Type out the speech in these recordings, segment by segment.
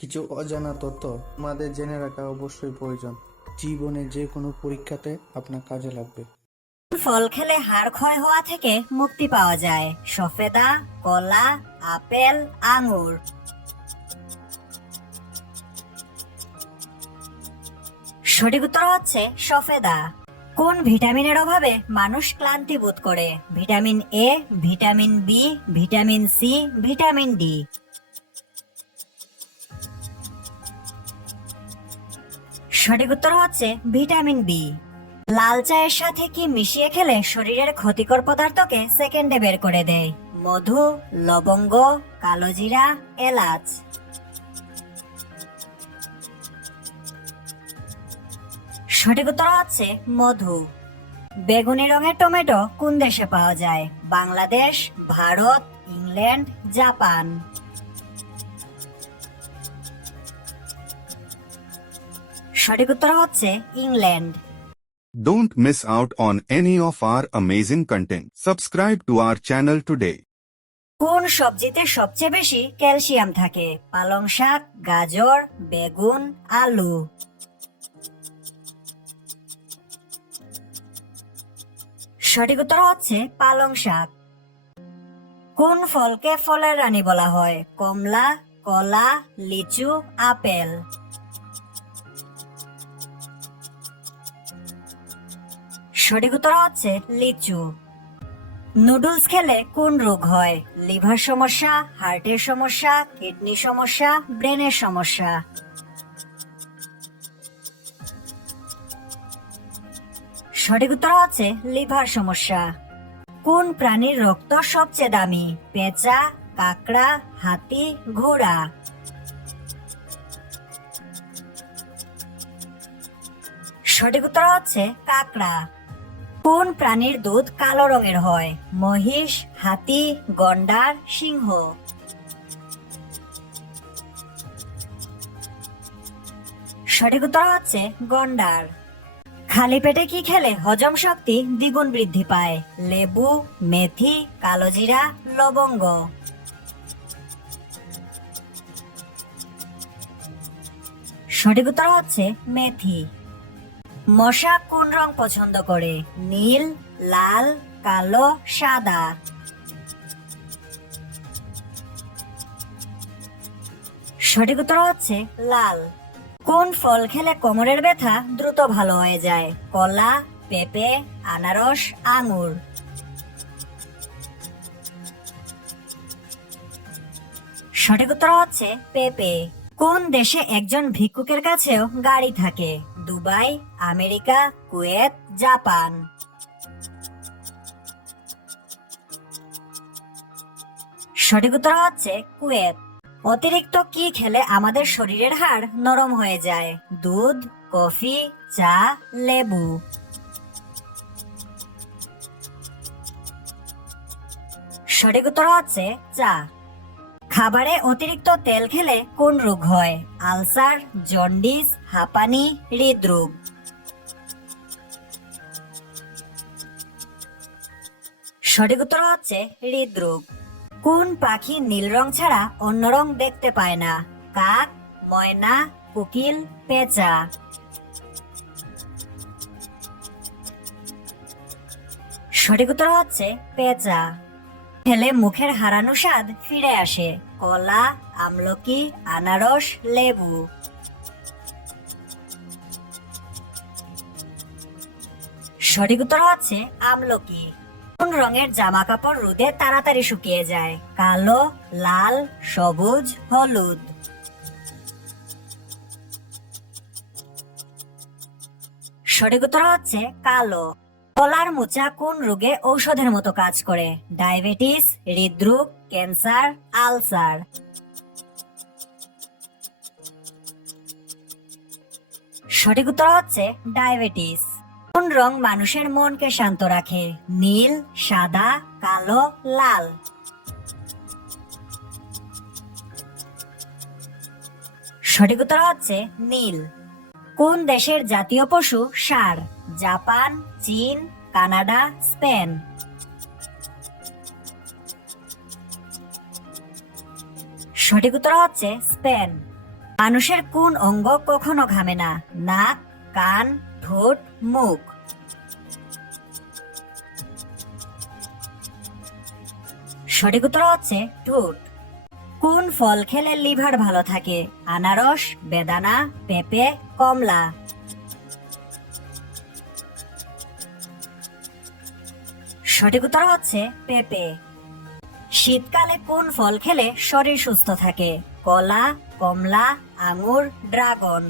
কিছু অজানা তথ্য আমাদের জেনে রাখা অবশ্যই প্রয়োজন। জীবনে যে কোনো পরীক্ষাতে আপনার কাজে লাগবে। ফল খেলে হাড় ক্ষয় হওয়া থেকে মুক্তি পাওয়া যায়। সফেদা, কলা, আপেল, আঙুর। সঠিক উত্তর হচ্ছে সফেদা। কোন ভিটামিনের অভাবে মানুষ ক্লান্তি বোধ করে? Vitamin A vitamin B vitamin C vitamin D সঠিক উত্তর হচ্ছে ভিটামিন বি। লাল চায়ের সাথে কি মিশিয়ে খেলে শরীরের ক্ষতিকর পদার্থকে সেকেন্ডে বের করে দেয়? মধু, লবঙ্গ কালোজিরা এলাচ। সঠিক উত্তর হচ্ছে মধু। বেগুনি রঙের টমেটো কোন দেশে পাওয়া যায়? Bangladesh, Bharat, England, Japan. সঠিক উত্তর হচ্ছে England. Don't miss out on any of our amazing content. Subscribe to our channel today. কোন সবজিতে সবচেয়ে বেশি ক্যালসিয়াম থাকে? পালং শাক গাজর বেগুন আলু। সঠিক উত্তর হচ্ছে পালং শাক। কোন ফলকে ফলের রানী বলা হয়? কমলা কলা লিচু আপেল। সঠিক উত্তর হচ্ছে লিচু। নুডলস খেলে কোন রোগ হয়? লিভার সমস্যা, হার্টের সমস্যা কিডনি সমস্যা, ব্রেনের সমস্যা? সঠিক উত্তর হচ্ছে লিভার সমস্যা। কোন প্রাণীর রক্ত সবচেয়ে দামি? পেঁচা, কাকড়া, হাতি, ঘোড়া? সঠিক উত্তর হচ্ছে কাকড়া। কোন প্রাণীর দুধ কালো রঙের হয়? মহিষ, হাতি, গন্ডার, সিংহ। সঠিক উত্তর হচ্ছে গন্ডার। খালি পেটে কি খেলে হজম শক্তি দ্বিগুণ বৃদ্ধি পায়? লেবু, মেথি, কালোজিরা, লবঙ্গ। সঠিক উত্তর হচ্ছে মেথি। মশা কোন রং পছন্দ করে? নীল, লাল, কালো, সাদা? সঠিক উত্তর হচ্ছে লাল। কোন ফল খেলে কোমরের ব্যথা দ্রুত ভালো হয়ে যায়? কলা, পেঁপে, আনারস, আঙুর। সঠিক উত্তর হচ্ছে পেঁপে। কোন দেশে একজন ভিক্ষুকের কাছেও গাড়ি থাকে? Dubai, America, Kuwait, Japan. সঠিক উত্তর হচ্ছে কুয়েত। অতিরিক্ত কি খেলে আমাদের শরীরের হাড় নরম হয়ে যায়? দুধ, কফি, চা, লেবু। সঠিক উত্তর হচ্ছে চা। খাবারে অতিরিক্ত তেল খেলে কোন রোগ হয়? আলসার, জন্ডিস, হাঁপানি, হৃদরোগ। সঠিক উত্তর হচ্ছে হৃদরোগ। কোন পাখি নীল রং ছাড়া অন্য রং দেখতে পায় না? কাক, ময়না, কোকিল, পেঁচা। সঠিক উত্তর হচ্ছে পেঁচা। খেলে মুখের হারানো স্বাদ ফিরে আসে। কলা, আমলকি, আনারস, লেবু। সঠিক উত্তর হচ্ছে আমলকি। কোন রঙের জামা কাপড় রোদে তাড়াতাড়ি শুকিয়ে যায়? কালো, লাল, সবুজ, হলুদ। সঠিক উত্তর হচ্ছে কালো। কলার মোচা কোন রোগে ঔষধের মতো কাজ করে? ডায়াবেটিস, হৃদরোগ, ক্যান্সার, আলসার। সঠিক উত্তর হচ্ছে ডায়াবেটিস। কোন রং মানুষের মনকে শান্ত রাখে? নীল, সাদা, কালো, লাল। সঠিক উত্তর হচ্ছে নীল। কোন দেশের জাতীয় পশু? সার, জাপান, চীন, কানাডা, স্পেন। সঠিক উত্তর হচ্ছে স্পেন। মানুষের কোন অঙ্গ কখনো ঘামে না? নাক, কান, ঠোঁট, মুখ। সঠিক উত্তর হচ্ছে ঠোঁট। কোন ফল খেলে লিভার ভালো থাকে? আনারস, বেদানা, পেঁপে, কমলা। সঠিক উত্তর হচ্ছে পেঁপে। শীতকালে কোন ফল খেলে শরীর সুস্থ থাকে? কলা, কমলা, আঙুর, ড্রাগন।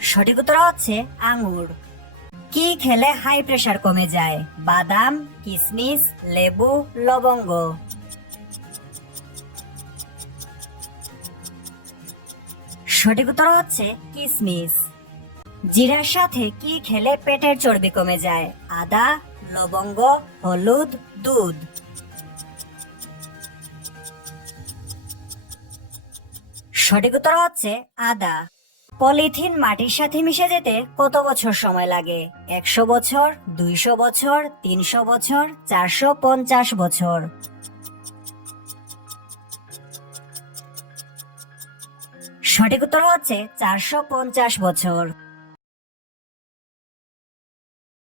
সঠিক উত্তর হচ্ছে আঙুর। কি খেলে হাই প্রেশার কমে যায়? বাদাম কিশমিশ লেবু, লবঙ্গ। সঠিক উত্তর হচ্ছে কিশমিশ জিরার সাথে কি খেলে পেটের চর্বি কমে যায়? আদা, লবঙ্গ, হলুদ, দুধ। সঠিক উত্তর হচ্ছে আদা। পলিথিন মাটির সাথে মিশে যেতে কত বছর সময় লাগে? একশো বছর, দুইশো বছর, তিনশো বছর, চারশো পঞ্চাশ বছর? সঠিক উত্তর হচ্ছে চারশো পঞ্চাশ বছর।